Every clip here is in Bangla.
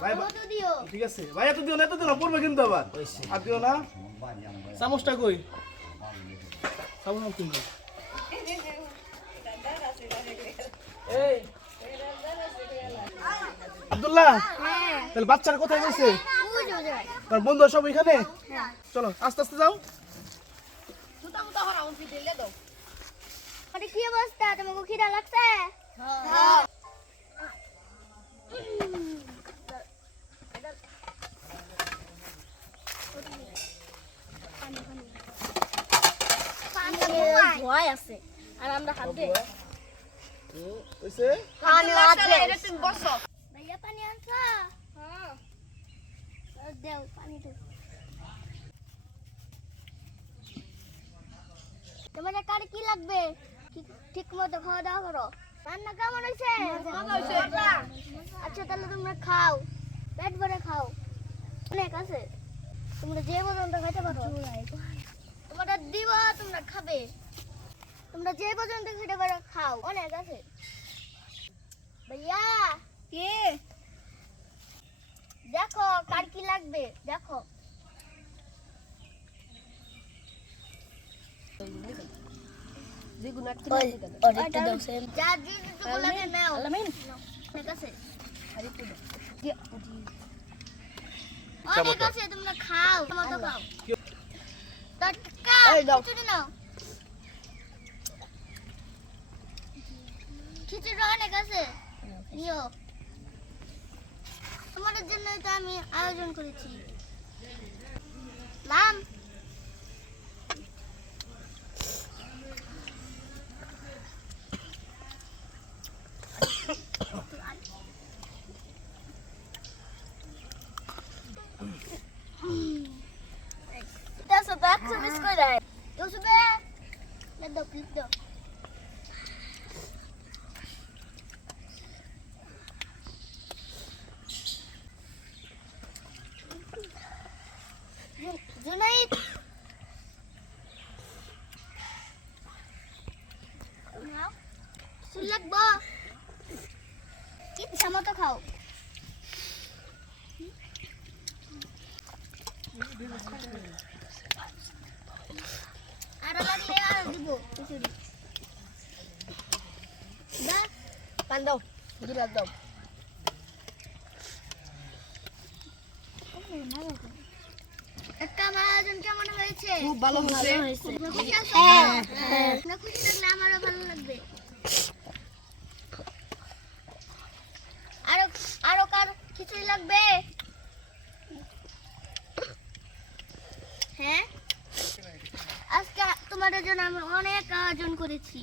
ভাই ঠিক আছে ভাই, এত দিও না পড়বে কিন্তু আবার। আর দিও না। চামচটা কই? চামচ কই? এই আব্দুল্লাহ, তাহলে বাচ্চারা কোথায় গেছে? তার বন্ধু সব এখানে? চলো আস্তে আস্তে যাও। কি অবস্থা, তোমাকে খিদা লাগছে? ভয় আছে আর আমরা হাত দে কইছে পানি আছে, এটা তুমি বসো। ভাইয়া পানি আনছো? হ্যাঁ দেও পানি দাও। তোমার কার কি লাগবে? ঠিক মতো খাওয়া দাওয়া করো। রান্না কেমন হয়েছে? আচ্ছা তাহলে তোমরা খাও, পেট ভরে খাও। অনেক আছে, তোমরা যে পর্যন্ত খাইতে পারো। তোমরা দিব, তোমরা খাবে। তোমরা যে পর্যন্ত খেতে পারো খাও, অনেক আছে। ভাইয়া কে দেখো কার কি লাগবে দেখো। অনেক আছে, তোমরা খাও, মতো খাও। খিচুড়ি নাও, খিচুড়ি অনেক আছে, নিও। তোমাদের জন্য তো আমি আয়োজন করেছি। নাম জুনাইদ, শুন লাগবো, ইচ্ছা মতো খাও। আরো লাগলে আরো দিব খিচুড়ি। পান দাও, গিলাস দাও। একটা আমার আয়োজন কেমন হয়েছে? খুব ভালো হয়েছে। খুশি আছো? হ্যাঁ, খুশি থাকলে আমারও ভালো লাগবে। আরো আরো কার খিচুড়ি লাগবে? হ্যাঁ, আজকে তোমাদের জন্য আমি অনেক আয়োজন করেছি।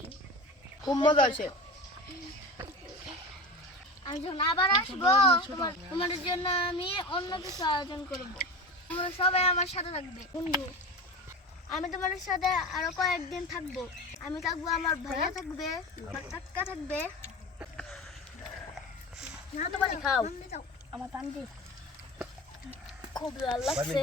খুব মজা হয়েছে। আমি যখন আবার আসবো তোমাদের জন্য আমি অন্য কিছু আয়োজন করবো। তোমরা সবাই আমার সাথে থাকবে বন্ধু। আমি তোমাদের সাথে আরো কয়েকদিন থাকবো। আমি থাকবো, আমার ভাইয়া থাকবে, আমার কাকা থাকবে। না তোমার খাও। আমার পান দি খুব ভালো লাগছে।